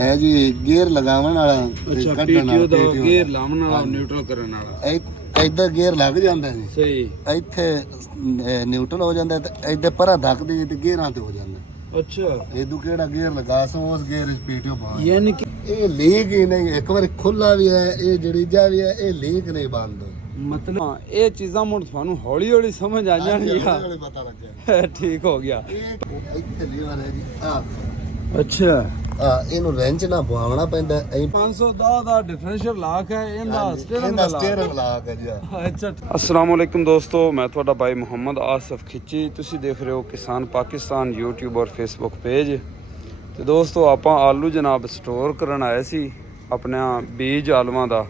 ਇਹ ਜੀ ਗੇਅਰ ਲਗਾਉਣ ਵਾਲਾ ਅੱਛਾ ਪੀਟੀਓ ਦਾ ਗੇਅਰ ਲਾਉਣ ਵਾਲਾ ਨਿਊਟਰਲ ਕਰਨ ਵਾਲਾ। ਇੱਧਰ ਗੇਅਰ ਲੱਗ ਜਾਂਦਾ ਜੀ, ਸਹੀ। ਇੱਥੇ ਨਿਊਟਰਲ ਹੋ ਜਾਂਦਾ ਤੇ ਇੱਧਰ ਪਰਾਂ ਧੱਕਦੀ ਤੇ ਗੇਅਰਾਂ ਤੇ ਹੋ ਜਾਂਦਾ। ਅੱਛਾ ਇਹਦੂ ਕਿਹੜਾ ਗੇਅਰ ਲਗਾ ਸੋ ਉਸ ਗੇਅਰ ਵਿੱਚ ਪੀਟੀਓ ਪਾ ਯਾਨੀ ਕਿ ਇਹ ਲੀਕ ਹੀ ਨਹੀਂ, ਇੱਕ ਵਾਰ ਖੁੱਲਾ ਵੀ ਹੈ ਇਹ ਜੜੀਜਾ ਵੀ ਹੈ, ਇਹ ਲੀਕ ਨਹੀਂ ਬੰਦ। ਮਤਲਬ ਇਹ ਚੀਜ਼ਾਂ ਮੁੜ ਤੁਹਾਨੂੰ ਹੌਲੀ ਹੌਲੀ ਸਮਝ ਆ ਜਾਣਗੀਆਂ। ਪਤਾ ਲੱਗਿਆ ਠੀਕ ਹੋ ਗਿਆ। ਇੱਥੇ ਲੀਵਰ ਹੈ ਜੀ ਆ। ਅੱਛਾ ਇਹਨੂੰ ਰੈਂਚ ਨਾ ਪਵਾਉਣਾ ਪੈਂਦਾ। 510 ਦਾ ਡਿਫਰੈਂਸ਼ੀਅਲ ਲਾਕ ਹੈ, ਇਹਦਾ ਸਟੀਅਰਿੰਗ ਲਾਕ ਹੈ ਜੀ। ਅੱਛਾ ਅਸਲਾਮ ਵਾਲੇਕੁਮ ਦੋਸਤੋ, ਮੈਂ ਤੁਹਾਡਾ ਭਾਈ ਮੁਹੰਮਦ ਆਸਿਫ ਖਿੱਚੀ। ਤੁਸੀਂ ਦੇਖ ਰਹੇ ਹੋ ਕਿਸਾਨ ਪਾਕਿਸਤਾਨ YouTube ਔਰ Facebook ਪੇਜ। ਤੇ ਦੋਸਤੋ ਆਪਾਂ ਆਲੂ ਜਨਾਬ ਸਟੋਰ ਕਰਨ ਆਏ ਸੀ ਆਪਣਾ ਬੀਜ ਆਲੂਆਂ ਦਾ।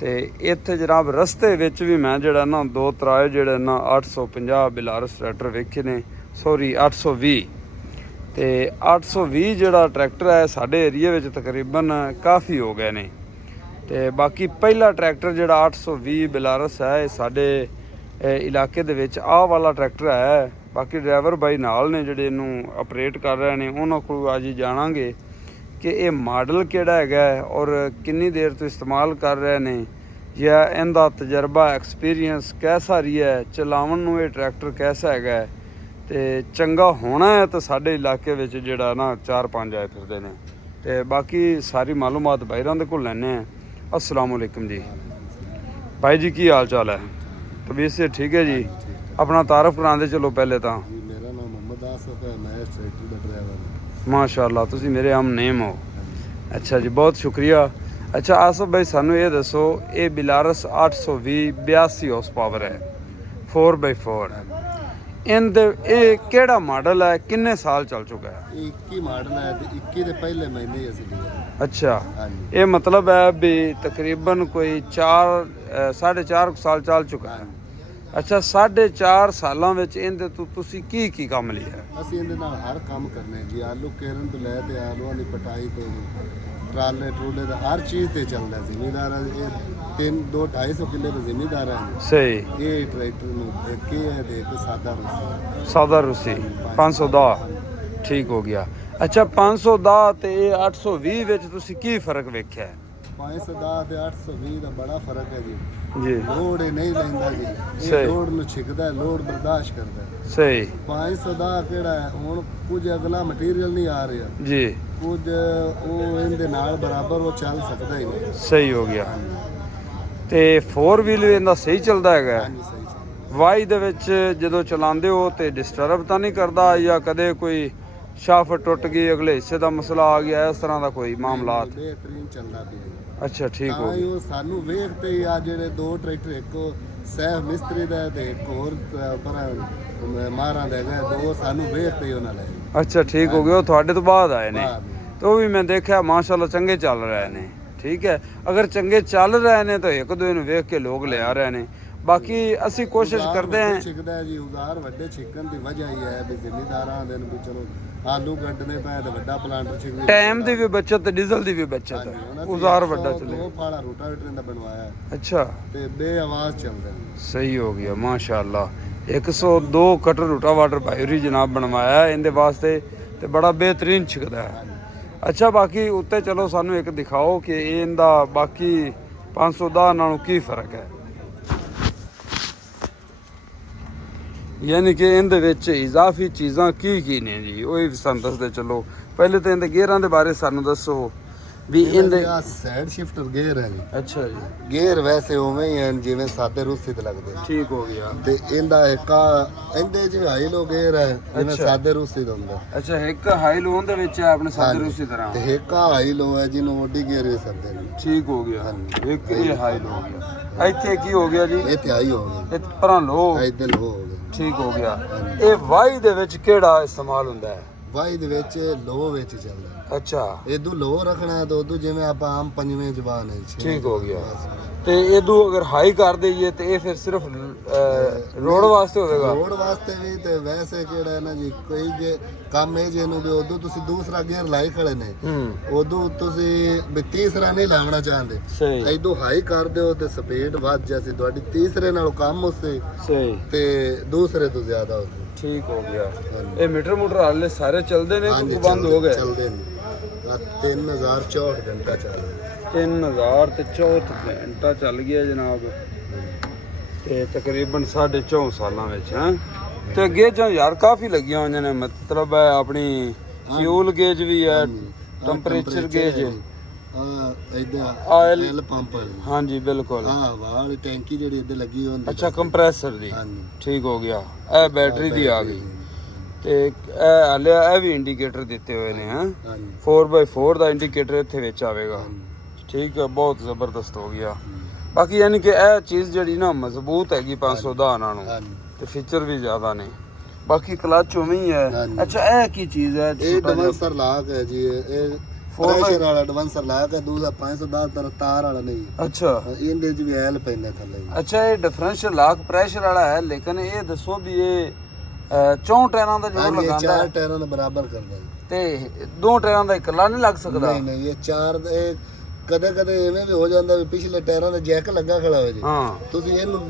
ਤੇ ਇੱਥੇ ਜਨਾਬ ਰਸਤੇ ਵਿੱਚ ਵੀ ਮੈਂ ਜਿਹੜਾ ਨਾ ਦੋ ਤਰਾਏ ਜਿਹੜੇ ਨਾ 850 ਬਿਲਾਰਸ ਟਰੈਕਟਰ ਵੇਖੇ ਨੇ, ਸੌਰੀ 820। ਤੇ 820 ਜਿਹੜਾ ਟਰੈਕਟਰ ਹੈ ਸਾਡੇ ਏਰੀਏ ਵਿੱਚ ਤਕਰੀਬਨ ਕਾਫੀ ਹੋ ਗਏ ਨੇ। ਤੇ ਬਾਕੀ ਪਹਿਲਾ ਟਰੈਕਟਰ ਜਿਹੜਾ 820 ਬਿਲਾਰਸ ਹੈ ਇਹ ਸਾਡੇ ਇਲਾਕੇ ਦੇ ਵਿੱਚ ਆਹ ਵਾਲਾ ਟਰੈਕਟਰ ਹੈ। ਬਾਕੀ ਡਰਾਈਵਰ ਬਾਈ ਨਾਲ ਨੇ ਜਿਹੜੇ ਇਹਨੂੰ ਆਪਰੇਟ ਕਰ ਰਹੇ ਨੇ, ਉਹਨਾਂ ਕੋਲ ਅੱਜ ਹੀ ਜਾਣਾਂਗੇ ਕਿ ਇਹ ਮਾਡਲ ਕਿਹੜਾ ਹੈਗਾ ਔਰ ਕਿੰਨੀ ਦੇਰ ਤੋਂ ਇਸਤੇਮਾਲ ਕਰ ਰਹੇ ਨੇ, ਜਾਂ ਇਹਦਾ ਤਜਰਬਾ ਐਕਸਪੀਰੀਅੰਸ ਕੈਸਾ ਰਿਹਾ ਹੈ, ਚਲਾਉਣ ਨੂੰ ਇਹ ਟਰੈਕਟਰ ਕੈਸਾ ਹੈਗਾ ਤੇ ਚੰਗਾ ਹੋਣਾ ਹੈ। ਤਾਂ ਸਾਡੇ ਇਲਾਕੇ ਵਿੱਚ ਜਿਹੜਾ ਨਾ 4-5 ਆਏ ਫਿਰਦੇ ਨੇ। ਤੇ ਬਾਕੀ ਸਾਰੀ ਮਾਲੂਮਾਤ ਬਾਈਰਾਂ ਦੇ ਕੋਲ ਲੈਣੇ ਆ। अस्सलाम वालेकुम जी भाई जी, की हाल चाल है? तबीयत से ठीक है जी? अपना तारफ करा दे चलो पहले तो। मेरा नाम मोहम्मद आसिफ है, मैं ट्रैक्टर का ड्राइवर हूं। माशाअल्लाह, तुसी मेरे हम नेम हो। अच्छा जी, बहुत शुक्रिया। अच्छा आसिफ भाई, सानू ये दसो, ये बिलारस 820 82 हॉर्स पावर है 4x4। ਇਹ ਕਿਹੜਾ ਮਾਡਲ ਹੈ, ਕਿੰਨੇ ਸਾਲ ਚੱਲ ਚੁੱਕਾ ਹੈ? 21 ਮਾਡਲ ਹੈ ਤੇ 21 ਦੇ ਪਹਿਲੇ ਮਹੀਨੇ ਹੀ ਅਸੀਂ ਲਿਆ। ਅੱਛਾ, ਇਹ ਮਤਲਬ ਹੈ ਵੀ ਤਕਰੀਬਨ ਕੋਈ 4.5 ਸਾਲ ਚੱਲ ਚੁੱਕਾ ਹੈ। ਅੱਛਾ, 4.5 ਸਾਲਾਂ ਵਿੱਚ ਇਹਦੇ ਤੋਂ ਤੁਸੀਂ ਕੀ ਕੰਮ ਲਿਆ? ਅਸੀਂ ਇਹਦੇ ਨਾਲ ਹਰ ਕੰਮ ਕਰਨੇ ਜੀ, ਆਲੂ ਕੇਰਨ ਤੋਂ ਲੈ ਤੇ ਆਲੂਆਂ ਦੀ ਪਟਾਈ ਤੋਂ ਟਰਾਲੇ ਟਰੂਲੇ ਦਾ ਹਰ ਚੀਜ਼ ਤੇ ਚੱਲਦਾ। ਜ਼ਿਮੀਦਾਰ ਇਹ 250 ਕਿੱਲੇ ਦਾ ਜ਼ਿਮੀਦਾਰ ਹੈ। ਸਹੀ। ਇਹ ਟਰੈਕਟਰ ਨੂੰ ਕੀ ਹੈ ਦੇ ਕੇ ਸਾਦਾ ਰੂਸੀ 510 ਠੀਕ ਹੋ ਗਿਆ। ਅੱਛਾ, 510 ਤੇ 820 ਵਿੱਚ ਤੁਸੀਂ ਕੀ ਫਰਕ ਵੇਖਿਆ? 510 ਤੇ 820 ਦਾ ਬੜਾ ਫਰਕ ਹੈ ਜੀ। ਜੀ ਲੋਡ ਇਹ ਨਹੀਂ ਲੈਂਦਾ ਜੀ, ਇਹ ਲੋਡ ਨੂੰ ਛਿਕਦਾ, ਲੋਡ ਬਰਦਾਸ਼ਤ ਕਰਦਾ। ਸਹੀ। 510 ਕਿਹੜਾ ਹੈ ਹੁਣ, ਕੁਝ ਅਗਲਾ ਮਟੀਰੀਅਲ ਨਹੀਂ ਆ ਰਿਹਾ ਜੀ, ਕੁਝ ਉਹ ਇਹਦੇ ਨਾਲ ਬਰਾਬਰ ਉਹ ਚੱਲ ਸਕਦਾ ਹੀ ਨਹੀਂ। ਸਹੀ ਹੋ ਗਿਆ। ਤੇ 4 ਵੀਲ ਇਹਦਾ ਸਹੀ ਚੱਲਦਾ ਹੈਗਾ? ਹਾਂਜੀ, ਸਹੀ ਚੱਲਦਾ। ਵਾਈ ਦੇ ਵਿੱਚ ਜਦੋਂ ਚਲਾਉਂਦੇ ਹੋ ਤੇ ਡਿਸਟਰਬ ਤਾਂ ਨਹੀਂ ਕਰਦਾ, ਜਾਂ ਕਦੇ ਕੋਈ ਸ਼ਾਫਟ ਟੁੱਟ ਗਈ, ਅਗਲੇ ਹਿੱਸੇ ਦਾ ਮਸਲਾ ਆ ਗਿਆ, ਇਸ ਤਰ੍ਹਾਂ ਦਾ ਕੋਈ ਮਾਮਲਾਤ? ਬਿਹਤਰੀਨ ਚੱਲਦਾ ਪਿਆ। ਅੱਛਾ, ਠੀਕ ਹੋ ਗਿਆ। ਉਹ ਸਾਨੂੰ ਵੇਖ ਤੇ ਹੀ ਆ ਜਿਹੜੇ ਦੋ ਟਰੈਕਟਰ, ਇੱਕ ਸੈਫ ਮਿਸਤਰੀ ਦਾ ਤੇ ਇੱਕ ਹੋਰ ਪਰ ਮਾਰਾਂ ਦਾ ਹੈਗਾ, ਦੋ ਸਾਨੂੰ ਵੇਖ ਤੇ ਹੀ ਉਹਨਾਂ ਲੈ। ਅੱਛਾ, ਠੀਕ ਹੋ ਗਿਆ। ਉਹ ਤੁਹਾਡੇ ਤੋਂ ਬਾਅਦ ਆਏ ਨੇ ਤੇ ਉਹ ਵੀ ਮੈਂ ਦੇਖਿਆ ਮਾਸ਼ਾਅੱਲਾ ਚੰਗੇ ਚੱਲ ਰਹੇ ਨੇ। ਠੀਕ ਹੈ, ਅਗਰ ਚੰਗੇ ਚੱਲ ਰਹੇ ਨੇ ਤਾਂ ਇੱਕ ਦੂਜੇ ਨੂੰ ਵੇਖ ਕੇ ਲੋਕ ਲਿਆ ਰਹੇ ਨੇ। ਬਾਕੀ ਅਸੀਂ ਕੋਸ਼ਿਸ਼ ਕਰਦੇ ਹਾਂ। ਛਿਕਦਾ ਜੀ, ਉਜ਼ਾਰ ਵੱਡੇ ਛਿਕਣ ਦੀ ਵਜ੍ਹਾ ਹੀ ਹੈ ਵੀ ਜ਼ਿਮੀਦਾਰਾਂ ਦੇ ਵੀ ਚਲੋ ਆਲੂ ਕੱਢਣੇ ਪਏ ਤੇ ਵੱਡਾ ਪਲਾਂਟਰ ਛਿਕਦਾ। ਟਾਈਮ ਦੀ ਵੀ ਬਚਤ ਤੇ ਡੀਜ਼ਲ ਦੀ ਵੀ ਬਚਤ ਹੈ, ਉਜ਼ਾਰ ਵੱਡਾ ਚੱਲੇ। ਉਹ ਫਾਲਾ ਰੂਟਾਵੇਟਰ ਦਾ ਬਣਵਾਇਆ। ਅੱਛਾ, ਤੇ ਬੇਆਵਾਜ਼ ਚੱਲਦਾ। ਸਹੀ ਹੋ ਗਿਆ ਮਾਸ਼ਾਅੱਲਾ। 102 ਕਟਰ ਰੂਟਾਵੇਟਰ ਭਾਈ ਜਨਾਬ ਬਣਵਾਇਆ ਇਹਦੇ ਵਾਸਤੇ ਤੇ ਬੜਾ ਬਿਹਤਰੀਨ ਛਿਕਦਾ ਹੈ। ਅੱਛਾ, ਬਾਕੀ ਉੱਤੇ ਚਲੋ ਸਾਨੂੰ ਇੱਕ ਦਿਖਾਓ ਕਿ ਇਹਦਾ ਬਾਕੀ 510 ਨਾਲੋਂ ਕੀ ਫਰਕ ਹੈ, ਯਾਨੀ ਕਿ ਇਹਦੇ ਵਿੱਚ ਇਜ਼ਾਫੀ ਚੀਜ਼ਾਂ ਕੀ ਨੇ ਜੀ, ਉਹ ਵੀ ਸਾਨੂੰ ਦੱਸਦੇ ਚਲੋ। ਪਹਿਲੇ ਤਾਂ ਇਹਦੇ ਗੇਅਰਾਂ ਦੇ ਬਾਰੇ ਸਾਨੂੰ ਦੱਸੋ ਵੀ ਇਹਦੇ ਸਾਈਡ ਸ਼ਿਫਟਰ ਗੇਅਰ ਹੈ ਜੀ। ਅੱਛਾ ਜੀ, ਗੇਅਰ ਵੈਸੇ ਉਵੇਂ ਹੀ ਹਨ ਜਿਵੇਂ ਸਾਦੇ ਰੂਸੀ ਤੇ ਲੱਗਦੇ। ਠੀਕ ਹੋ ਗਿਆ। ਤੇ ਇਹਦਾ ਇੱਕ ਇਹਦੇ ਜਿਵੇਂ ਹਾਈ ਲੋ ਗੇਅਰ ਹੈ ਜਿਵੇਂ ਸਾਦੇ ਰੂਸੀ ਦਾ ਹੁੰਦਾ। ਅੱਛਾ, ਇੱਕ ਹਾਈ ਲੋ ਦੇ ਵਿੱਚ ਹੈ ਆਪਣੇ ਸਾਦੇ ਰੂਸੀ ਤਰ੍ਹਾਂ, ਤੇ ਇੱਕ ਹਾਈ ਲੋ ਹੈ ਜਿਹਨੂੰ ਓਡੀ ਗੇਅਰ ਵੀ ਸਕਦੇ ਨੇ। ਠੀਕ ਹੋ ਗਿਆ। ਇੱਕ ਇਹ ਹਾਈ ਲੋ ਹੋ ਗਿਆ। ਇੱਥੇ ਕੀ ਹੋ ਗਿਆ ਜੀ? ਇੱਥੇ ਹਾਈ ਹੋ ਗਿਆ, ਇਹ ਪਰਾਂ ਲੋ, ਇੱਧਰ ਲੋ ਹੋ ਗਿਆ। ਠੀਕ ਹੋ ਗਿਆ। ਇਹ ਵਾਈ ਦੇ ਵਿੱਚ ਕਿਹੜਾ ਇਸਤੇਮਾਲ ਹੁੰਦਾ ਹੈ? ਵਾਈ ਦੇ ਵਿੱਚ ਲੋ ਵਿੱਚ ਚੱਲਦਾ। ਅੱਛਾ, ਇਦੋਂ ਲੋ ਰੱਖਣਾ ਹੈ ਤਾਂ ਉਦੋਂ ਜਿਵੇਂ ਆਪਾਂ ਆਮ ਪੰਜਵੇਂ ਜ਼ਬਾਨ ਹੈ। ਠੀਕ ਹੋ ਗਿਆ। ਤੇ ਇਹਦੂ ਅਗਰ ਹਾਈ ਕਰ ਦਈਏ ਤੇ ਇਹ ਫਿਰ ਸਿਰਫ ਰੋਡ ਵਾਸਤੇ ਹੋਵੇਗਾ? ਰੋਡ ਵਾਸਤੇ ਵੀ ਤੇ ਵੈਸੇ ਕਿਹੜਾ ਹੈ ਨਾ ਜੀ, ਕੋਈ ਜੇ ਕੰਮ ਹੈ ਜਿਹਨੂੰ ਵੀ ਉਦੋਂ ਤੁਸੀਂ ਦੂਸਰਾ ਗੇਅਰ ਲਾਈ ਖੜੇ ਨੇ, ਉਦੋਂ ਤੁਸੀਂ ਵੀ ਤੀਸਰਾ ਨਹੀਂ ਲਾਉਣਾ ਚਾਹੁੰਦੇ, ਸਹੀ, ਇਦੋਂ ਹਾਈ ਕਰ ਦਿਓ ਤੇ ਸਪੀਡ ਵੱਧ ਜਾਸੀ ਤੁਹਾਡੀ, ਤੀਸਰੇ ਨਾਲੋਂ ਕੰਮ ਉਸੇ ਸਹੀ ਤੇ ਦੂਸਰੇ ਤੋਂ ਜ਼ਿਆਦਾ ਹੋਵੇ। ਠੀਕ ਹੋ ਗਿਆ। ਇਹ ਮੀਟਰ ਹਾਲੇ ਸਾਰੇ ਚੱਲਦੇ ਨੇ ਕਿ ਬੰਦ ਹੋ ਗਏ? ਚੱਲਦੇ ਨੇ। ਆ 3064 ਘੰਟਾ ਚੱਲ ਰਿਹਾ 3064 ਘੰਟਾ ਚੱਲ ਗਿਆ ਜਨਾਬ ਤੇ ਤਕਰੀਬਨ 4.5 ਸਾਲਾਂ ਵਿੱਚ ਹੈ ਤੇ ਗੇਜਾਂ ਯਾਰ ਕਾਫੀ ਲੱਗੀਆਂ ਹੋਈਆਂ ਨੇ ਮਤਲਬ ਹੈ ਆਪਣੀ ਫਿਊਲ ਗੇਜ ਵੀ ਹੈ ਟੈਂਪਰੇਚਰ ਗੇਜ ਇਹਦਾ ਆਇਲ ਆਇਲ ਪੰਪ ਹਾਂਜੀ ਬਿਲਕੁਲ ਹਾਂ ਵਾਲੀ ਟੈਂਕੀ ਜਿਹੜੀ ਇੱਧਰ ਲੱਗੀ ਹੁੰਦੀ ਅੱਛਾ ਕੰਪਰੈਸਰ ਦੀ ਹਾਂਜੀ ਠੀਕ ਹੋ ਗਿਆ ਇਹ ਬੈਟਰੀ ਦੀ ਆ ਗਈ ਤੇ ਇਹ ਹਾਲੇ ਇਹ ਵੀ ਇੰਡੀਕੇਟਰ ਦਿੱਤੇ ਹੋਏ ਨੇ ਹਾਂ ਹਾਂਜੀ 4x4 ਦਾ ਇੰਡੀਕੇਟਰ ਇੱਥੇ ਵਿੱਚ ਆਵੇਗਾ ਠੀਕ ਹੈ ਬਹੁਤ ਜ਼ਬਰਦਸਤ ਹੋ ਗਿਆ ਬਾਕੀ ਯਾਨੀ ਕਿ ਇਹ ਚੀਜ਼ ਜਿਹੜੀ ਨਾ ਮਜ਼ਬੂਤ ਹੈਗੀ 510 ਨਾਲੋਂ ਹਾਂਜੀ ਤੇ ਫੀਚਰ ਵੀ ਜ਼ਿਆਦਾ ਨੇ ਬਾਕੀ ਕਲਚ ਉਵੇਂ ਹੀ ਹੈ ਹਾਂਜੀ। ਅੱਛਾ ਇਹ ਕੀ ਚੀਜ਼ ਹੈ ਇਹ ਐਡਵਾਂਸਰ ਲਾਕ ਹੈ ਜੀ ਇਹ ਪ੍ਰੈਸ਼ਰ ਵਾਲਾ ਐਡਵਾਂਸਰ ਲਾਕ ਹੈ ਦੂਸਰਾ 510 ਤਾਰ ਵਾਲਾ ਨਹੀਂ ਅੱਛਾ ਇਹਦੇ ਚ ਵੀ ਆਇਲ ਪੈਂਦਾ ਥੱਲੇ ਅੱਛਾ ਇਹ ਡਿਫਰੈਂਸ਼ੀਅਲ ਲਾਕ ਪ੍ਰੈਸ਼ਰ ਵਾਲਾ ਹੈ ਲੇਕਿਨ ਇਹ ਦੱਸੋ ਵੀ ਇਹ 64 ਟਾਇਰਾਂ ਦਾ ਜੋਰ ਹਾਂਜੀ ਲਗਾਉਂਦਾ ਚਾਰ ਹੈ ਟਾਇਰਾਂ ਦਾ ਬਰਾਬਰ ਕਰਦਾ ਜੀ ਤੇ ਦੋ ਟਾਇਰਾਂ ਦਾ ਇਕੱਲਾ ਨਹੀਂ ਲੱਗ ਸਕਦਾ ਨਹੀਂ ਨਹੀਂ ਇਹ ਚਾਰ ਇਹ ਕਦੇ ਕਦੇ ਐਵੇਂ ਵੀ ਹੋ ਜਾਂਦਾ ਵੀ ਪਿਛਲੇ ਟਾਇਰਾਂ ਦਾ ਜੈਕ ਲੱਗਾ ਖੜਾ ਹੋਵੇ ਜੀ ਹਾਂ ਤੁਸੀਂ ਇਹਨੂੰ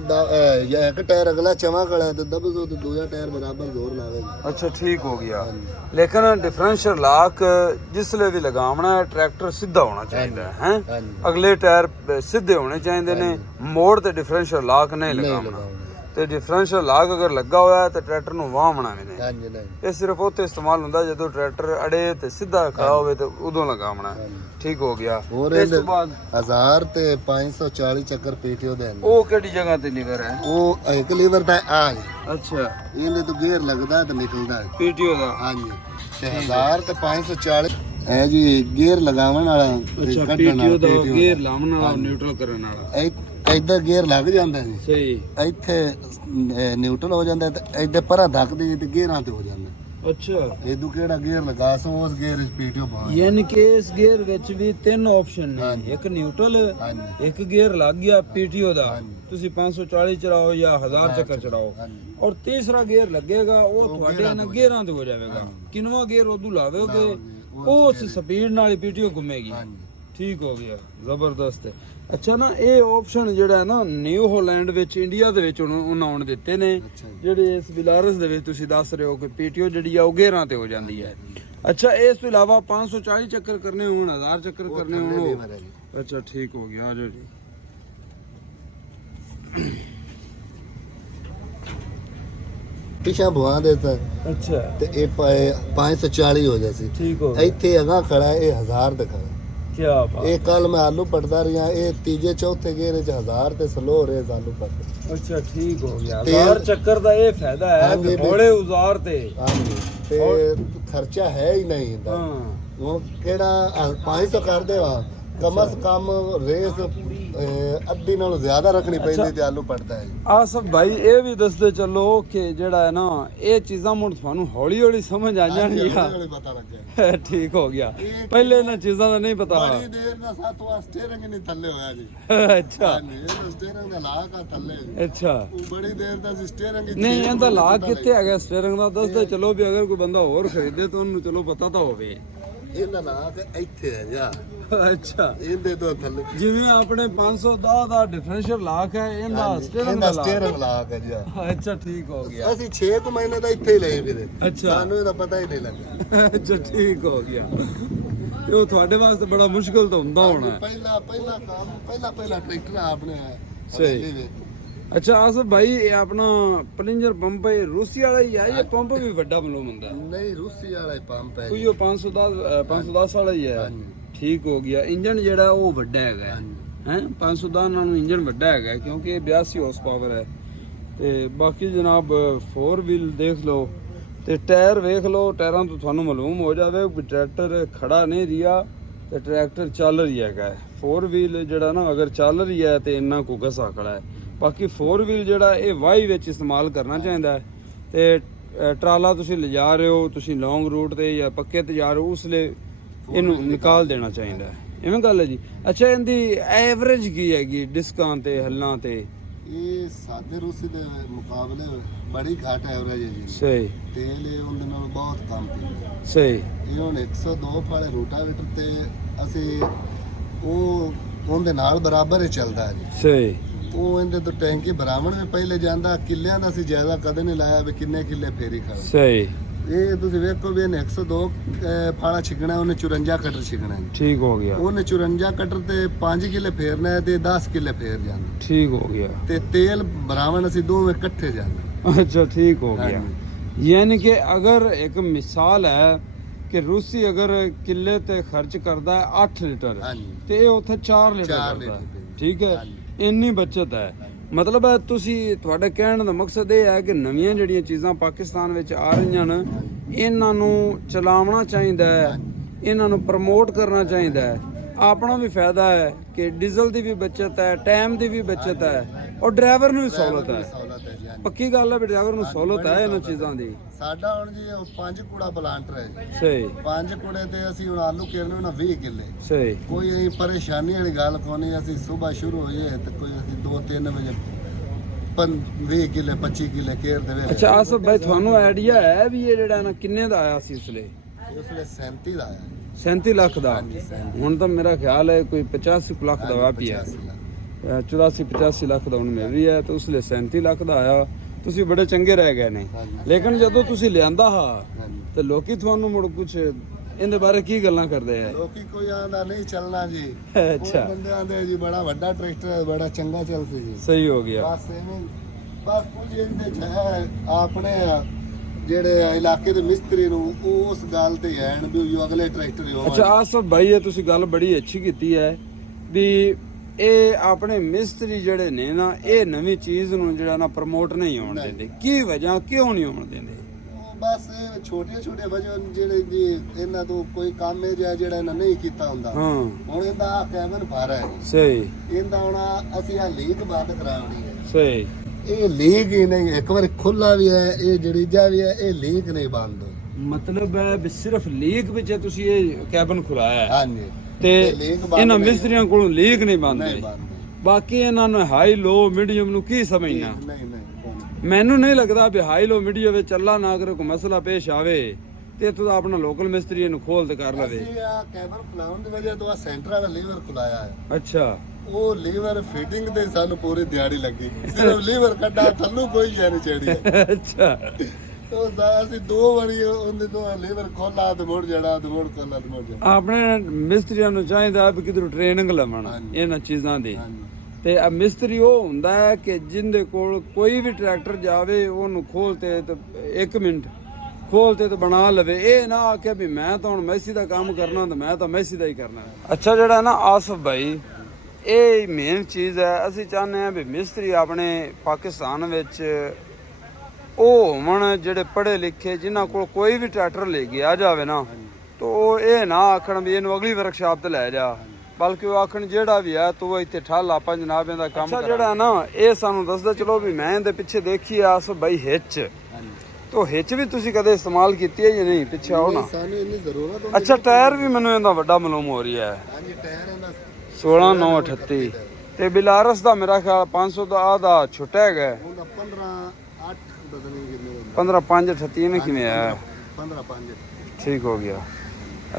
ਜਾਂ ਇੱਕ ਟਾਇਰ ਅਗਲਾ ਚਵਾ ਖੜਾ ਹੈ ਤੇ ਦਬਜ਼ੋ ਤੇ ਦੂਜਾ ਟਾਇਰ ਬਰਾਬਰ ਜ਼ੋਰ ਲਾਵੇਗਾ ਅੱਛਾ ਠੀਕ ਹੋ ਗਿਆ ਲੇਕਿਨ ਡਿਫਰੈਂਸ਼ੀਅਲ ਲਾਕ ਜਿਸਲੇ ਵੀ ਲਗਾਉਣਾ ਹੈ ਟਰੈਕਟਰ ਸਿੱਧਾ ਹੋਣਾ ਚਾਹੀਦਾ ਹੈ ਹੈਂ? ਹਾਂਜੀ ਅਗਲੇ ਟਾਇਰ ਸਿੱਧੇ ਹੋਣੇ ਚਾਹੀਦੇ ਨੇ ਮੋੜ ਤੇ ਡਿਫਰੈਂਸ਼ੀਅਲ ਲਾਕ ਨਹੀਂ ਲਗਾਉਣਾ ਤੇ ਡਿਫਰੈਂਸ਼ੀਅਲ ਲਾਕ ਅਗਰ ਲੱਗਾ ਹੋਇਆ ਹੈ ਤੇ ਟਰੈਕਟਰ ਨੂੰ ਵਾਹਣਾ ਵੀ ਨਹੀਂ ਹਾਂਜੀ ਨਹੀਂ ਇਹ ਸਿਰਫ ਉੱਥੇ ਇਸਤੇਮਾਲ ਹੁੰਦਾ ਜਦੋਂ ਟਰੈਕਟਰ ਅੜੇ ਤੇ ਸਿੱਧਾ ਖੜਾ ਹੋਵੇ ਤੇ ਉਦੋਂ ਲਗਾਉਣਾ ਠੀਕ ਹੋ ਗਿਆ ਹੋਰ ਇਸ ਤੋਂ ਬਾਅਦ 1000 ਤੇ 540 ਚੱਕਰ ਪੀਟੀਓ ਦੇ ਅੰਦਰ ਉਹ ਕਿਹੜੀ ਜਗ੍ਹਾ ਤੇ ਲੀਵਰ ਹੈ ਉਹ ਇੱਕ ਲੀਵਰ ਦਾ ਆ ਜੀ ਅੱਛਾ ਇਹਦੇ ਤੋਂ ਗੇਅਰ ਲੱਗਦਾ ਤੇ ਨਿਕਲਦਾ ਹੈ ਪੀਟੀਓ ਦਾ ਹਾਂਜੀ ਤੇ 1000 ਤੇ 540 ਇਹ ਜੀ ਗੇਅਰ ਲਗਾਉਣ ਵਾਲਾ ਤੇ ਅੱਛਾ ਕੱਢਣ ਪੀਟੀਓ ਦਾ ਵਾਲਾ ਗੇਅਰ ਲਾਉਣ ਵਾਲਾ ਨਿਊਟਰਲ ਕਰਨ ਵਾਲਾ ਇੱਧਰ ਗੇਅਰ ਲੱਗ ਜਾਂਦਾ ਜੀ ਸਹੀ ਇੱਥੇ ਨਿਊਟਰਲ ਹੋ ਜਾਂਦਾ ਤੇ ਇੱਧਰ ਪਰਾਂ ਧੱਕਦੀ ਤੇ ਗੇਅਰਾਂ ਤੇ ਹੋ ਜਾਂਦਾ ਅੱਛਾ ਇਹਦੂ ਕਿਹੜਾ ਗੇਅਰ ਲਗਾ ਸੋ ਉਸ ਗੇਅਰ ਵਿੱਚ ਪੀਟੀਓ ਪਾ ਯਾਨੀ ਕਿ ਇਸ ਗੇਅਰ ਵਿੱਚ ਵੀ ਤਿੰਨ ਆਪਸ਼ਨ ਨੇ ਇੱਕ ਨਿਊਟਰਲ ਹਾਂਜੀ ਇੱਕ ਗੇਅਰ ਲੱਗ ਗਿਆ ਪੀਟੀਓ ਦਾ ਹਾਂਜੀ। ਤੁਸੀਂ 540 ਚਲਾਓ ਜਾਂ 1000 ਚੱਕਰ ਚਲਾਓ ਹਾਂਜੀ ਔਰ ਤੀਸਰਾ ਗੇਅਰ ਲੱਗੇਗਾ ਉਹ ਤੁਹਾਡੇ ਨਾਲ ਗੇਅਰਾਂ ਤੇ ਹੋ ਜਾਵੇਗਾ ਕਿੰਨਵਾਂ ਗੇਅਰ ਉਦੋਂ ਲਾਵੇਗੇ ਉਸ ਸਪੀਡ ਨਾਲ ਹੀ ਪੀਟੀਓ ਘੁੰਮੇਗੀ ਹਾਂਜੀ ਠੀਕ ਹੋ ਗਿਆ ਜ਼ਬਰਦਸਤ ਹੈ ਅੱਛਾ ਨਾ ਇਹ ਆਪਸ਼ਨ ਜਿਹੜਾ ਹੈ ਨਾ ਨਿਊ ਹਾਲੈਂਡ ਵਿੱਚ ਇੰਡੀਆ ਦੇ ਵਿੱਚ ਉਹਨਾਂ ਆਉਣ ਦਿੱਤੇ ਨੇ ਅੱਛਾ ਜੀ। ਜਿਹੜੇ ਇਸ ਵਿਲਾਰਸ ਦੇ ਵਿੱਚ ਤੁਸੀਂ ਦੱਸ ਰਹੇ ਹੋ ਕਿ ਪੀਟੀਓ ਜਿਹੜੀ ਆ ਉਹ ਗੇਅਰਾਂ ਤੇ ਹੋ ਜਾਂਦੀ ਹੈ ਅੱਛਾ ਇਸ ਤੋਂ ਇਲਾਵਾ 540 ਚੱਕਰ ਕਰਨੇ ਹੋਣ 1000 ਚੱਕਰ ਕਰਨੇ ਹੋਣ ਲੀਵਰ ਹੈ ਜੀ ਅੱਛਾ ਠੀਕ ਹੋ ਗਿਆ ਆ ਜਾਓ ਜੀ ਪਿਛਾ ਭੁਆ ਦੇ ਤਾਂ ਅੱਛਾ ਤੇ ਇਹ 540 ਹੋ ਜਾਸੀ ਠੀਕ ਹੋ ਇੱਥੇ ਅਗਾ ਖੜਾ ਇਹ 1000 ਦਿਖਾ ਕੀ ਬਾਤ ਇਹ ਕੱਲ ਮੈਂ ਆਲੂ ਪੜਦਾ ਰਿਹਾ ਇਹ ਤੀਜੇ ਚੌਥੇ ਗੇਰੇ ਚ 1000 ਤੇ ਸਲੋ ਰੇ ਆਲੂ ਪੜਦਾ ਅੱਛਾ ਠੀਕ ਹੋ ਗਿਆ ਤੇ- 1000 ਚੱਕਰ ਦਾ ਇਹ ਫਾਇਦਾ ਹੈ ਹਾਂਜੀ, ਕਿ ਹੌਲੇ ਉਜ਼ਾਰ ਤੇ ਹਾਂਜੀ ਤੇ ਖਰਚਾ ਹੈ ਹੀ ਨਹੀਂ ਇਹਦਾ ਹਾਂ ਉਹ ਕਿਹੜਾ 500 ਕਰਦੇ ਵਾ ਕਮ ਸ ਕਮ ਰੇਸ ਅੱਧੀ ਨਾਲੋਂ ਜ਼ਿਆਦਾ ਰੱਖਣੀ ਪੈਂਦੀ ਤੇ ਆਲੂ ਪੜਦਾ ਹੈ ਆਸਫ ਭਾਈ ਇਹ ਵੀ ਦੱਸਦੇ ਚੱਲੋ ਕਿ ਜਿਹੜਾ ਹੈ ਨਾ ਇਹ ਚੀਜ਼ਾਂ ਮੁੜ ਤੁਹਾਨੂੰ ਹੌਲੀ ਹੌਲੀ ਸਮਝ ਆ ਜਾਣਗੀਆਂ ਹੌਲੀ ਪਤਾ ਲੱਗਿਆ ਠੀਕ ਹੋ ਗਿਆ ਪਹਿਲੇ ਇਹਨਾਂ ਚੀਜ਼ਾਂ ਦਾ ਨਹੀਂ ਪਤਾ ਬੜੀ ਦੇਰ ਦਾ ਸਾਤਵਾ ਸਟੀਅਰਿੰਗ ਨਹੀਂ ਥੱਲੇ ਹੋਇਆ ਜੀ ਅੱਛਾ ਹਾਂਜੀ ਇਹ ਸਟੀਅਰਿੰਗ ਦਾ ਲਾ ਕਾ ਥੱਲੇ ਅੱਛਾ ਉਹ ਬੜੀ ਦੇਰ ਦਾ ਸਟੀਅਰਿੰਗ ਨਹੀਂ ਇਹਦਾ ਲਾ ਕਿੱਥੇ ਹੈਗਾ ਸਟੀਅਰਿੰਗ ਦਾ ਦੱਸਦੇ ਚਲੋ ਵੀ ਅਗਰ ਕੋਈ ਬੰਦਾ ਹੋਰ ਖਰੀਦੇ ਤਾਂ ਉਹਨੂੰ ਚਲੋ ਪਤਾ ਤਾਂ ਹੋਵੇ ਇਹਦਾ ਲਾ ਤੇ ਇੱਥੇ ਹੈ ਜਾ ਅੱਛਾ ਇਹਦੇ ਤੋਂ ਥੱਲੇ ਜਿਵੇਂ ਆਪਣੇ 510 ਦਾ ਡਿਫਰੈਂਸ਼ੀਅਲ ਲਾਕ ਹੈ ਇਹਦਾ ਸਟੀਅਰਿੰਗ ਦਾ ਲਾਕ ਸਟੀਅਰਿੰਗ ਲਾ ਕੇ ਜਾ ਅੱਛਾ ਠੀਕ ਹੋ ਗਿਆ ਅਸੀਂ 6 ਮਹੀਨੇ ਦਾ ਇੱਥੇ ਹੀ ਲਏ ਵੀਰੇ ਅੱਛਾ ਸਾਨੂੰ ਇਹਦਾ ਪਤਾ ਹੀ ਨਹੀਂ ਲੱਗਾ ਅੱਛਾ ਠੀਕ ਹੋ ਗਿਆ ਤੇ ਉਹ ਤੁਹਾਡੇ ਵਾਸਤੇ ਬੜਾ ਮੁਸ਼ਕਲ ਤਾਂ ਹੁੰਦਾ ਹੋਣਾ ਹੈ। ਪਹਿਲਾ ਕੰਮ ਪਹਿਲਾ ਟਰੈਕਟਰ ਆਪਨੇ ਸਹੀ। ਅੱਛਾ ਆਸਫ ਭਾਈ ਇਹ ਆਪਣਾ ਪਲਿੰਜਰ ਪੰਪ ਹੈ ਰੂਸੀ ਵਾਲਾ ਹੀ ਹੈ ਇਹ ਪੰਪ ਵੀ ਵੱਡਾ ਮਾਲੂਮ ਹੁੰਦਾ ਹੈ ਨਹੀਂ ਰੂਸੀ ਵਾਲਾ ਪੰਪ ਹੈ ਕੋਈ ਉਹ 510 ਵਾਲਾ ਹੀ ਹੈ ਠੀਕ ਹੋ ਗਿਆ ਇੰਜਨ ਜਿਹੜਾ ਉਹ ਵੱਡਾ ਹੈਗਾ ਹੈ 510 ਨਾਲੋਂ ਇੰਜਨ ਵੱਡਾ ਹੈਗਾ ਕਿਉਂਕਿ ਇਹ 82 ਹਾਰਸ ਪਾਵਰ ਹੈ ਤੇ ਬਾਕੀ ਜਨਾਬ 4 ਵੀਲ ਦੇਖ ਲਓ ਤੇ ਟਾਇਰ ਵੇਖ ਲਓ ਟਾਇਰਾਂ ਤੋਂ ਤੁਹਾਨੂੰ ਮਾਲੂਮ ਹੋ ਜਾਵੇ ਕਿ ਟਰੈਕਟਰ ਖੜਾ ਨਹੀਂ ਰਿਹਾ ਤੇ ਟਰੈਕਟਰ ਚੱਲ ਰਿਹਾ ਹੈਗਾ 4 ਵੀਲ ਜਿਹੜਾ ਨਾ ਅਗਰ ਚੱਲ ਰਿਹਾ ਹੈ ਤੇ ਇੰਨਾ ਕੋ ਘਸਾ ਖੜਾ ਹੈ ਬਾਕੀ 4 ਵੀਲ ਜਿਹੜਾ ਇਹ ਵਾਹੀ ਵਿੱਚ ਇਸਤੇਮਾਲ ਕਰਨਾ ਚਾਹੀਦਾ ਹੈ ਤੇ ਟਰਾਲਾ ਤੁਸੀਂ ਲਿਜਾ ਰਹੇ ਹੋ ਤੁਸੀਂ ਲੌਂਗ ਰੂਟ ਤੇ ਜਾਂ ਪੱਕੇ ਤੇ ਜਾ ਰਹੇ ਹੋ ਉਸ ਲਈ ਇਹਨੂੰ ਨਿਕਾਲ ਦੇਣਾ ਚਾਹੀਦਾ ਹੈ ਇਵੇਂ ਗੱਲ ਹੈ ਜੀ ਅੱਛਾ ਇਹਦੀ ਐਵਰੇਜ ਕੀ ਹੈਗੀ ਡਿਸਕਾਂ ਤੇ ਹੱਲਾਂ ਤੇ ਇਹ ਸਾਦੇ ਰੂਸੀ ਦੇ ਮੁਕਾਬਲੇ ਬੜੀ ਘੱਟ ਐਵਰੇਜ ਹੈ ਜੀ ਸਹੀ ਤੇਲ ਇਹ ਉਹਦੇ ਨਾਲ ਬਹੁਤ ਕਮ ਪੀਂਦਾ ਸਹੀ ਇਹ ਹੁਣ 102 ਵਾਲੇ ਰੋਟਾਵੇਟਰ ਤੇ ਅਸੀਂ ਉਹ ਉਹਦੇ ਨਾਲ ਬਰਾਬਰ ਹੀ ਚੱਲਦਾ ਹੈ ਜੀ ਸਹੀ ਉਹ ਇਹਦੇ ਤੋਂ ਟੈਂਕੀ ਬਰਾਵਣ ਵੀ ਪਹਿਲੇ ਜਾਂਦਾ ਕਿੱਲਿਆਂ ਦਾ ਸੀ ਜ਼ਿਆਦਾ ਕਦੇ ਨਹੀਂ ਲਾਇਆ ਵੀ ਕਿੰਨੇ ਕਿੱਲੇ ਫੇਰੀ ਖੜਾ ਸਹੀ ਇਹ ਤੁਸੀਂ ਵੇਖੋ ਵੀ ਇਹਨੇ 102 ਫਾਲਾ ਛਿਕਣਾ, ਉਹਨੇ 54 ਕਟਰ ਛਿਕਣਾ ਹੈ। ਠੀਕ ਹੋ ਗਿਆ। ਉਹਨੇ 54 ਕਟਰ ਤੇ 5 ਕਿੱਲੇ ਫੇਰਨਾ ਹੈ ਤੇ 10 ਕਿੱਲੇ ਫੇਰ ਜਾਂਦਾ। ਠੀਕ ਹੋ ਗਿਆ। ਤੇ ਤੇਲ ਭਰਾਵਣ ਅਸੀਂ ਦੋਵੇਂ ਇਕੱਠੇ ਜਾਂਦੇ। अच्छा ठीक हो गया। ਹਾਂਜੀ। यानी कि अगर एक मिसाल है कि रूसी अगर किले ते खर्च करता है 8 लीटर ਹਾਂਜੀ ਤੇ ਇਹ ਉੱਥੇ 4 ਲੀਟਰ 4 ਕਰਦਾ ਹੈ। ਲੀਟਰ। ਠੀਕ ਹੈ, ਹਾਂਜੀ। ਇੰਨੀ ਬਚਤ ਹੈ। ਮਤਲਬ ਹੈ ਤੁਸੀਂ ਤੁਹਾਡੇ ਕਹਿਣ ਦਾ ਮਕਸਦ ਇਹ ਹੈ ਕਿ ਨਵੀਆਂ ਜਿਹੜੀਆਂ ਚੀਜ਼ਾਂ ਪਾਕਿਸਤਾਨ ਵਿੱਚ ਆ ਰਹੀਆਂ ਨੇ ਇਹਨਾਂ ਨੂੰ ਚਲਾਉਣਾ ਚਾਹੀਦਾ ਹੈ, ਇਹਨਾਂ ਨੂੰ ਪ੍ਰਮੋਟ ਕਰਨਾ ਚਾਹੀਦਾ ਹੈ। ਆਪਣਾ ਵੀ ਫਾਇਦਾ ਹੈ ਕਿ ਡੀਜ਼ਲ ਦੀ ਵੀ ਬਚਤ ਹੈ, ਟਾਈਮ ਦੀ ਵੀ ਬਚਤ ਹੈ ਔਰ ਡਰਾਈਵਰ ਨੂੰ ਵੀ ਸਹੂਲਤ ਹੈ। ਸਹੂਲਤ ਹੈ ਜੀ। ਹਾਂਜੀ। ਪੱਕੀ ਗੱਲ ਹੈ ਵੀ ਡਰਾਈਵਰ ਨੂੰ ਸਹੂਲਤ ਹੈ ਇਹਨਾਂ ਚੀਜ਼ਾਂ ਦੀ। ਸਾਡਾ ਹੁਣ ਜੀ ਉਹ 5 ਕੂੜਾ ਪਲਾਂਟਰ ਹੈ ਜੀ। ਸਹੀ 5 ਕੂੜੇ ਤੇ ਅਸੀਂ ਹੁਣ ਆਲੂ ਕੇਰਨੇ ਉਹਨਾਂ 20 ਕਿੱਲੇ। ਸਹੀ। ਕੋਈ ਇਹ ਪਰੇਸ਼ਾਨੀ ਵਾਲੀ ਗੱਲ ਕੋਈ ਨਹੀਂ। ਅਸੀਂ ਸਵੇਰ ਸ਼ੁਰੂ ਹੋਈਏ ਤੇ ਕੋਈ ਅਸੀਂ 2-3 ਵਜੇ 20 ਕਿੱਲੇ 25 ਕਿੱਲੇ ਕੇਰ ਦੇਵੇ। ਅੱਛਾ ਆਸਫ ਭਾਈ ਤੁਹਾਨੂੰ ਆਈਡੀਆ ਹੈ ਵੀ ਇਹ ਜਿਹੜਾ ਨਾ ਕਿੰਨੇ ਦਾ ਆਇਆ ਸੀ ਉਸਲੇ? ਉਸ ਵੇਲੇ 37 ਦਾ ਆਇਆ। 37 ਲੱਖ ਦਾ। ਹਾਂਜੀ, 37। ਹੁਣ ਤਾਂ ਮੇਰਾ ਖਿਆਲ ਹੈ ਕੋਈ 85 ਲੱਖ ਦਾ ਵਾਪੀ ਹੈ। 85 ਲੱਖ। 84-85 ਲੱਖ ਦਾ ਹੁਣ ਮਿਲ ਰਹੀ ਹੈ ਤੇ ਉਸਲੇ 37 ਲੱਖ ਦਾ ਆਇਆ। ਤੁਸੀਂ ਬੜੇ ਚੰਗੇ ਰਹਿ ਗਏ ਨੇ। ਹਾਂਜੀ। ਲੇਕਿਨ ਜਦੋਂ ਤੁਸੀਂ ਲਿਆਂਦਾ ਹਾਂ ਹਾਂਜੀ। ਤੇ ਲੋਕੀ ਤੁਹਾਨੂੰ ਮੁੜ ਕੁਛ ਇਹਦੇ ਬਾਰੇ ਕੀ ਗੱਲਾਂ ਕਰਦੇ ਆ? ਲੋਕੀ ਕੋਈ ਆਂਦਾ ਨਹੀਂ ਚੱਲਣਾ ਜੀ। ਅੱਛਾ। ਕੋਈ ਬੰਦੇ ਆਂਦੇ ਜੀ ਬੜਾ ਵੱਡਾ ਟਰੈਕਟਰ ਹੈ, ਬੜਾ ਚੰਗਾ ਚੱਲਦਾ ਜੀ। ਸਹੀ ਹੋ ਗਿਆ। ਬਸ ਐਵੇਂ ਬਸ ਕੁਝ ਇਹਦੇ ਚ ਹੈ ਆਪਣੇ ਜਿਹੜੇ ਇਲਾਕੇ ਦੇ ਮਿਸਤਰੀ ਨੂੰ ਉਹ ਉਸ ਗੱਲ ਤੇ ਐਨ ਵੀ ਉਹ ਅਗਲੇ ਟਰੈਕਟਰ ਹੀ ਅੱਛਾ ਆਸਫ ਭਾਈ ਇਹ ਤੁਸੀਂ ਗੱਲ ਬੜੀ ਅੱਛੀ ਕੀਤੀ ਹੈ ਵੀ ਇਹ ਆਪਣੇ ਮਿਸਤਰੀ ਜਿਹੜੇ ਨੇ ਨਾ ਇਹ ਨਵੀਂ ਚੀਜ਼ ਨੂੰ ਜਿਹੜਾ ਨਾ ਪ੍ਰਮੋਟ ਨਹੀਂ ਹੋਣ ਦਿੰਦੇ। ਕੀ ਵਜ੍ਹਾ ਕਿਉਂ ਨਹੀਂ ਹੋਣ ਦਿੰਦੇ? ਬਸ ਇਹ ਛੋਟੀਆਂ ਵਜ੍ਹਾ ਜਿਹੜੇ ਜੀ ਇਹਨਾਂ ਤੋਂ ਕੋਈ ਕੰਮ ਹੈ ਜਿਹੜਾ ਇਹਨਾਂ ਨਹੀਂ ਕੀਤਾ ਹੁੰਦਾ। ਹਾਂ ਹੁਣ ਇਹਦਾ ਕੈਬਨ ਭਰ ਹੈ। ਸਹੀ। ਇਹਦਾ ਹੁਣ ਅਸੀਂ ਆ ਲੀਕ ਬੰਦ ਕਰਾਉਣੀ ਹੈ। ਸਹੀ। ਇਹ ਲੀਕ ਹੀ ਨਹੀਂ, ਇੱਕ ਵਾਰ ਖੁੱਲਾ ਵੀ ਹੈ ਇਹ ਜੜੀਜਾ ਵੀ ਹੈ, ਇਹ ਲੀਕ ਨਹੀਂ ਬੰਦ। ਮਤਲਬ ਹੈ ਵੀ ਸਿਰਫ ਲੀਕ ਵਿੱਚ ਤੁਸੀਂ ਇਹ ਕੈਬਨ ਖੁਲਾਇਆ ਹੈ ਹਾਂਜੀ ਤੇ ਲੀਕ ਬੰਦ ਇਹਨਾਂ ਨਹੀਂ। ਮਿਸਤਰੀਆਂ ਕੋਲੋਂ ਲੀਕ ਨਹੀਂ ਬੰਦ ਨਹੀਂ ਹੋਈ। ਬੰਦ। ਬਾਕੀ ਇਹਨਾਂ ਨੂੰ ਹਾਈ ਲੋ ਮੀਡੀਅਮ ਨੂੰ ਕੀ ਸਮਝਣਾ? ਨਹੀਂ ਬੰਦ। ਮੈਨੂੰ ਨਹੀਂ ਲੱਗਦਾ ਵੀ ਹਾਈ ਲੋ ਮੀਡੀਅਮ ਵਿੱਚ ਅੱਲਾ ਨਾ ਕਰੇ ਕੋਈ ਮਸਲਾ ਪੇਸ਼ ਆਵੇ ਤੇ ਇੱਥੋਂ ਦਾ ਆਪਣਾ ਲੋਕਲ ਮਿਸਤਰੀ ਇਹਨੂੰ ਖੋਲ ਤੇ ਕਰ ਲਵੇ। ਅਸੀਂ ਆ ਕੈਬਨ ਖੁਲਾਉਣ ਦੀ ਵਜ੍ਹਾ ਤੋਂ ਆ ਸੈਂਟਰ ਵਾਲਾ ਲੀਵਰ ਖੁਲਾਇਆ ਹੈ। ਅੱਛਾ ਉਹ ਲੀਵਰ ਫਿਟਿੰਗ ਤੇ ਸਾਨੂੰ ਪੂਰੀ ਦਿਹਾੜੀ ਲੱਗੀ। ਸਿਰਫ ਲੀਵਰ ਕੱਢਾ, ਥੱਲੋਂ ਕੋਈ ਸ਼ੈ ਨਹੀਂ ਚੜੀ। ਅੱਛਾ ਉਹ ਅਸੀਂ 2 ਵਾਰੀ ਉਹਦੇ ਤੋਂ ਲੀਵਰ ਖੋਲਾ ਤੇ ਮੁੜ ਜਾਣਾ ਤੇ ਮੁੜ ਖੋਲਾ ਤੇ ਮੁੜ ਜਾਣਾ। ਆਪਣੇ ਮਿਸਤਰੀਆਂ ਨੂੰ ਚਾਹੀਦਾ ਵੀ ਕਿਧਰੋਂ ਟ੍ਰੇਨਿੰਗ ਲਵਣ ਹਾਂਜੀ। ਇਹਨਾਂ ਚੀਜ਼ਾਂ ਦੀ। ਹਾਂਜੀ ਤੇ ਆ ਮਿਸਤਰੀ ਉਹ ਹੁੰਦਾ ਹੈ ਕਿ ਜਿੰਦੇ ਕੋਲ ਕੋਈ ਵੀ ਟਰੈਕਟਰ ਜਾਵੇ ਉਹਨੂੰ ਖੋਲਤੇ ਤੇ 1 ਮਿੰਟ ਖੋਲਤੇ ਤੇ ਬਣਾ ਲਵੇ। ਇਹ ਨਾ ਆਖੇ ਵੀ ਮੈਂ ਤਾਂ ਹੁਣ ਮੈਸੀ ਦਾ ਕੰਮ ਕਰਨਾ ਤੇ ਮੈਂ ਤਾਂ ਮੈਸੀ ਦਾ ਹੀ ਕਰਨਾ। ਅੱਛਾ ਜਿਹੜਾ ਨਾ ਆਸਫ ਭਾਈ ਇਹ ਮੇਨ ਚੀਜ਼ ਹੈ। ਅਸੀਂ ਚਾਹੁੰਦੇ ਹਾਂ ਵੀ ਮਿਸਤਰੀ ਆਪਣੇ ਪਾਕਿਸਤਾਨ ਵਿੱਚ ਉਹ ਹੋਣ ਜਿਹੜੇ ਪੜ੍ਹੇ ਲਿਖੇ ਜਿਨ੍ਹਾਂ ਕੋਲ ਕੋਈ ਵੀ ਟਰੈਕਟਰ ਲੈ ਗਿਆ ਜਾਵੇ ਨਾ ਤਾਂ ਉਹ ਇਹ ਨਾ ਆਖਣ ਵੀ ਇਹਨੂੰ ਅਗਲੀ ਵਰਕਸ਼ਾਪ ਤੇ ਲੈ ਜਾ, ਬਲਕਿ ਉਹ ਆਖਣ ਜਿਹੜਾ ਵੀ ਆ ਤੂੰ ਇੱਥੇ ਠੱਲ ਆਪਾਂ ਜਨਾਬ ਇਹਦਾ ਕੰਮ ਕਰ। ਜਿਹੜਾ ਨਾ ਇਹ ਸਾਨੂੰ ਦੱਸਦਾ ਚਲੋ ਵੀ ਮੈਂ ਇਹਦੇ ਪਿੱਛੇ ਦੇਖੀ ਆਸਫ ਭਾਈ ਹਿੱਚ ਤੋ ਹਿੱਚ ਵੀ ਤੁਸੀਂ ਕਦੇ ਇਸਤੇਮਾਲ ਕੀਤੀ ਹੈ ਜਾਂ ਨਹੀਂ? ਪਿੱਛੇ ਆਓ ਨਾ। ਸਾਨੂੰ ਇੰਨੀ ਜ਼ਰੂਰਤ ਹੁੰਦੀ। ਅੱਛਾ ਟਾਇਰ ਵੀ ਮੈਨੂੰ ਇਹਦਾ ਵੱਡਾ ਮਾਲੂਮ ਹੋ ਰਹੀ ਹੈ। ਹਾਂਜੀ ਟਾਇਰ ਇਹਦਾ 16/9/38 ਤੇ ਬਿਲਾਰਸ ਦਾ ਮੇਰਾ ਖਿਆਲ 500 ਦਾ ਆਦਾ ਛੋਟਾ ਹੈਗਾ। ਉਹਦਾ 15/8 ਪਤਾ ਨਹੀਂ ਕਿੰਨੇ ਹੁੰਦਾ। 15/5/38 ਨੇ ਕਿਵੇਂ ਆਇਆ? 15/5। ਠੀਕ ਹੋ ਗਿਆ।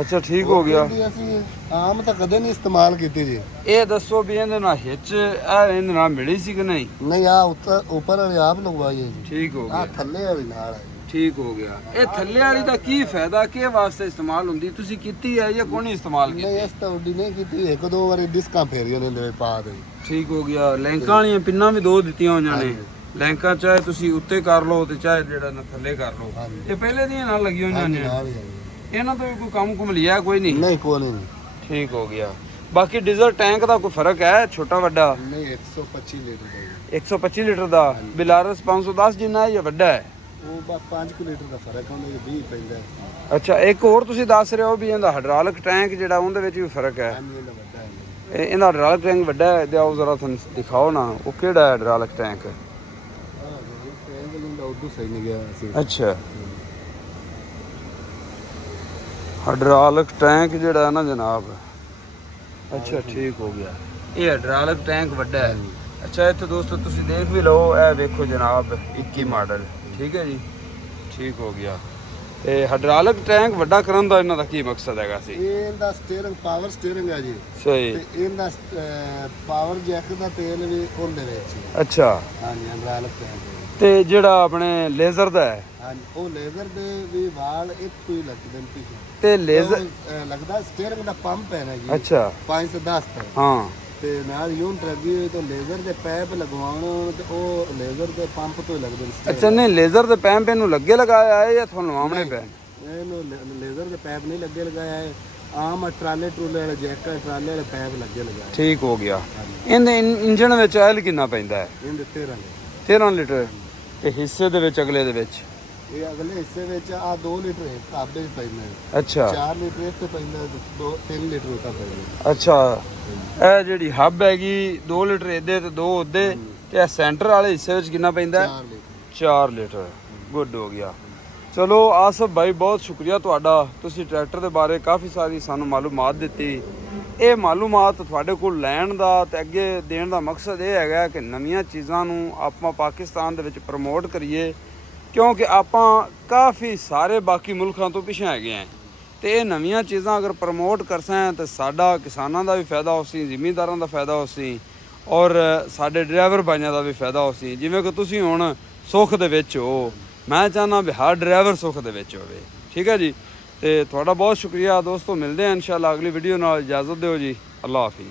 ਅੱਛਾ ਠੀਕ ਹੋ ਗਿਆ। ਅਸੀਂ ਆਮ ਤਾਂ ਕਦੇ ਨਹੀਂ ਇਸਤੇਮਾਲ ਕੀਤੀ ਜੀ। ਇਹ ਦੱਸੋ ਵੀ ਇਹਦੇ ਨਾਲ ਹਿੱਚ ਇਹਦੇ ਨਾਲ ਮਿਲੀ ਸੀ ਕਿ ਨਹੀਂ? ਨਹੀਂ ਆ ਉੱਪਰ ਵਾਲੇ ਆਪ ਲਗਵਾਈ ਹੈ ਜੀ। ਠੀਕ ਹੋ ਆ ਗਿਆ। ਥੱਲੇ ਵਾਲੀ ਨਾਲ ਹੈ। ਠੀਕ ਹੋ ਗਿਆ। ਇਹ ਥੱਲੇ ਵਾਲੀ ਦਾ ਕੀ ਫਾਇਦਾ, ਕਿਹ ਵਾਸਤੇ ਇਸਤੇਮਾਲ ਹੁੰਦੀ? ਤੁਸੀਂ ਕੀਤੀ ਹੈ ਜਾਂ ਕੋਈ ਨਹੀਂ ਇਸਤੇਮਾਲ ਕੀਤੀ? ਨਹੀਂ ਇਸ ਤਾਂ ਉੱਡੀ ਨਹੀਂ ਕੀਤੀ। 1-2 ਵਾਰੀ ਡਿਸਕਾਂ ਫੇਰੀਆਂ ਨੇ ਲੈ ਪਾ ਦੇ। ਠੀਕ ਹੋ ਗਿਆ। ਲੈਂਕਾਂ ਵਾਲੀਆਂ ਪਿੰਨਾਂ ਵੀ 2 ਦਿੱਤੀਆਂ ਹੋਈਆਂ ਨੇ। ਲੈਂਕਾਂ ਚਾਹੇ ਤੁਸੀਂ ਉੱਤੇ ਕਰ ਲਓ ਤੇ ਚਾਹੇ ਜਿਹੜਾ ਨਾ ਥੱਲੇ ਕਰ ਲਓ। ਇਹ ਪਹਿਲੇ ਦੀਆਂ ਨਾਲ ਲੱਗੀਆਂ ਹੋਈਆਂ ਨੇ। ਨਾਲ ਹੀ ਹੈ। ਇਹਨਾਂ ਤੋਂ ਵੀ ਕੋਈ ਕੰਮ ਕੁਮ ਲਿਆ ਕੋਈ ਨਹੀਂ? ਨਹੀਂ ਕੋਈ ਨਹੀਂ। ਠੀਕ ਹੋ ਗਿਆ। ਬਾਕੀ ਡੀਜ਼ਲ ਟੈਂਕ ਦਾ ਕੋਈ ਫਰਕ ਹੈ ਛੋਟਾ ਵੱਡਾ? ਨਹੀਂ 125 ਲੀਟਰ ਦਾ ਜੀ। 125 ਲੀਟਰ ਦਾ। ਬਿਲਾਰਸ 510 ਜਿੰਨਾ ਹੈ ਜਾਂ ਵੱਡਾ ਹੈ? ਉਹ ਬਸ 5 ਲੀਟਰ ਦਾ ਫਰਕ ਹੁੰਦਾ ਜੀ, 20 ਪੈਂਦਾ। ਅੱਛਾ ਇੱਕ ਹੋਰ ਤੁਸੀਂ ਦੱਸ ਰਹੇ ਹੋ ਵੀ ਇਹਦਾ ਹਾਈਡ੍ਰੋਲਿਕ ਟੈਂਕ ਜਿਹੜਾ ਉਹਦੇ ਵਿੱਚ ਵੀ ਫਰਕ ਹੈ। ਹਾਂਜੀ ਇਹਦਾ ਵੱਡਾ ਹੈ। ਇਹਦਾ ਹਾਈਡ੍ਰੋਲਿਕ ਟੈਂਕ ਵੱਡਾ ਹੈ ਤੇ ਆਓ ਜ਼ਰਾ ਤੁਹਾਨੂੰ ਦਿਖਾਓ ਨਾ ਉਹ ਕਿਹੜਾ ਹੈ ਹਾਈਡ੍ਰੋਲਿਕ ਟੈਂਕ। ਇਹਦਾ ਉਦੋਂ ਸਹੀ ਨਹੀਂ ਗਿਆ ਸੀ। ਅੱਛਾ ਹਾਈਡ੍ਰੋਲਿਕ ਟੈਂਕ ਜਿਹੜਾ ਹੈ ਨਾ ਜਨਾਬ। ਅੱਛਾ ਠੀਕ ਹੋ ਗਿਆ। ਇਹ ਹਾਈਡ੍ਰੋਲਿਕ ਟੈਂਕ ਵੱਡਾ ਹੈ। ਅੱਛਾ ਇੱਥੇ ਦੋਸਤੋ ਤੁਸੀਂ ਦੇਖ ਵੀ ਲਓ ਇਹ ਵੇਖੋ ਜਨਾਬ 21 ਮਾਡਲ। ਠੀਕ ਹੈ ਜੀ ਠੀਕ ਹੋ ਗਿਆ। ਤੇ ਹਾਈਡ੍ਰੋਲਿਕ ਟੈਂਕ ਵੱਡਾ ਕਰਨ ਦਾ ਇਹਨਾਂ ਦਾ ਕੀ ਮਕਸਦ ਹੈਗਾ ਸੀ? ਇਹਦਾ ਸਟੀਅਰਿੰਗ ਪਾਵਰ ਸਟੀਅਰਿੰਗ ਹੈ ਜੀ। ਸਹੀ। ਤੇ ਇਹਦਾ ਪਾਵਰ ਜੈਕ ਦਾ ਤੇਲ ਵੀ ਉਹਦੇ ਵਿੱਚ ਹੀ ਹੈ। ਅੱਛਾ ਹਾਂਜੀ ਹਾਈਡ੍ਰੋਲਿਕ ਟੈਂਕ। ਤੇ ਜਿਹੜਾ ਆਪਣੇ ਲੇਜ਼ਰ ਦਾ ਹੈ ਹਾਂਜੀ ਉਹ ਲੇਜ਼ਰ ਦੇ ਵੀ ਵਾਲ ਇੱਥੋਂ ਹੀ ਲੱਗਦੇ ਨੇ ਪਿੱਛੇ ਤੇ ਲੇਜ਼ਰ ਲੱਗਦਾ ਸਟੀਅਰਿੰਗ ਦਾ ਪੰਪ ਹੈ ਨਾ ਜੀ ਅੱਛਾ 5 ਤੋਂ 10 ਤੱਕ ਹਾਂ ਤੇ ਨਾਲ ਯੂਨਿਟ ਲੱਗੀ ਹੋਈ ਤਾਂ ਲੇਜ਼ਰ ਦੇ ਪੈਪ ਲਗਵਾਉਣ ਤੇ ਉਹ ਲੇਜ਼ਰ ਦੇ ਪੰਪ ਤੋਂ ਹੀ ਲੱਗਦੇ ਨੇ ਅੱਛਾ ਨਹੀਂ ਲੇਜ਼ਰ ਦੇ ਪੈਂਪ ਇਹਨੂੰ ਲੱਗੇ ਲਗਾਇਆ ਹੈ ਜਾਂ ਤੁਹਾਨੂੰ ਲਵਾਉਣੇ ਪਏ ਇਹਨੂੰ ਲੇਜ਼ਰ ਦੇ ਪੈਪ ਨਹੀਂ ਲੱਗੇ ਲਗਾਇਆ ਹੈ ਆਮ ਟਰਾਲੇ ਟਰੂਲੇ ਵਾਲੇ ਜੈਕਾ ਟਰਾਲੇ ਵਾਲੇ ਪੈਪ ਲੱਗੇ ਲਗਾਏ ਠੀਕ ਹੋ ਗਿਆ ਇਹਦੇ ਇੰਜਣ ਵਿੱਚ ਆਇਲ ਕਿੰਨਾ ਪੈਂਦਾ ਹੈ ਇਹਦੇ 13 13 ਲੀਟਰ ਤੇ ਹਿੱਸੇ ਦੇ ਵਿੱਚ ਅਗਲੇ ਦੇ ਵਿੱਚ ਇਹ ਅਗਲੇ ਹਿੱਸੇ ਵਿੱਚ ਆ 2 ਲੀਟਰ ਹੈ ਕਾਬੇ ਵਿੱਚ ਪੈਂਦਾ ਅੱਛਾ 2 ਲੀਟਰ ਇੱਥੇ ਪੈਂਦਾ 3 ਲੀਟਰ ਉਤਾ ਪੈਂਦਾ ਅੱਛਾ ਇਹ ਜਿਹੜੀ ਹੱਬ ਹੈਗੀ 2 ਲੀਟਰ ਇਹਦੇ ਤੇ 2 ਉਹਦੇ ਤੇ ਇਹ ਸੈਂਟਰ ਵਾਲੇ ਹਿੱਸੇ ਵਿੱਚ ਕਿੰਨਾ ਪੈਂਦਾ 4 ਲੀਟਰ ਗੁੱਡ ਹੋ ਗਿਆ ਚਲੋ ਆਸਫ ਭਾਈ ਬਹੁਤ ਸ਼ੁਕਰੀਆ ਤੁਹਾਡਾ ਤੁਸੀਂ ਟਰੈਕਟਰ ਦੇ ਬਾਰੇ ਕਾਫੀ ਸਾਰੀ ਸਾਨੂੰ ਮਾਲੂਮਾਤ ਦਿੱਤੀ ਇਹ ਮਾਲੂਮਾਤ ਤੁਹਾਡੇ ਕੋਲ ਲੈਣ ਦਾ ਤੇ ਅੱਗੇ ਦੇਣ ਦਾ ਮਕਸਦ ਇਹ ਹੈਗਾ ਕਿ ਨਵੀਆਂ ਚੀਜ਼ਾਂ ਨੂੰ ਆਪਾਂ ਪਾਕਿਸਤਾਨ ਦੇ ਵਿੱਚ ਪ੍ਰਮੋਟ ਕਰੀਏ ਕਿਉਂਕਿ ਆਪਾਂ ਕਾਫੀ ਸਾਰੇ ਬਾਕੀ ਮੁਲਕਾਂ ਤੋਂ ਪਿੱਛੇ ਹੈਗੇ ਆਂ ਤੇ ਇਹ ਨਵੀਆਂ ਚੀਜ਼ਾਂ ਅਗਰ ਪ੍ਰਮੋਟ ਕਰਸਾਂ ਤਾਂ ਸਾਡਾ ਕਿਸਾਨਾਂ ਦਾ ਵੀ ਫਾਇਦਾ ਹੋਸੀ ਜ਼ਿਮੀਂਦਾਰਾਂ ਦਾ ਫਾਇਦਾ ਹੋਸੀ ਔਰ ਸਾਡੇ ਡਰਾਈਵਰ ਭਾਈਆਂ ਦਾ ਵੀ ਫਾਇਦਾ ਹੋਸੀ ਜਿਵੇਂ ਕਿ ਤੁਸੀਂ ਹੁਣ ਸੁੱਖ ਦੇ ਵਿੱਚ ਹੋ ਮੈਂ ਚਾਹੁੰਦਾ ਵੀ ਹਰ ਡਰਾਈਵਰ ਸੁੱਖ ਦੇ ਵਿੱਚ ਹੋਵੇ ਠੀਕ ਹੈ ਜੀ ਤੇ ਤੁਹਾਡਾ ਬਹੁਤ ਸ਼ੁਕਰੀਆ ਦੋਸਤੋ ਮਿਲਦੇ ਹਾਂ ਇਨਸ਼ਾਅੱਲਾ ਅਗਲੀ ਵੀਡੀਓ ਨਾਲ ਇਜਾਜ਼ਤ ਦਿਓ ਜੀ ਅੱਲਾ ਹਾਫਿਜ਼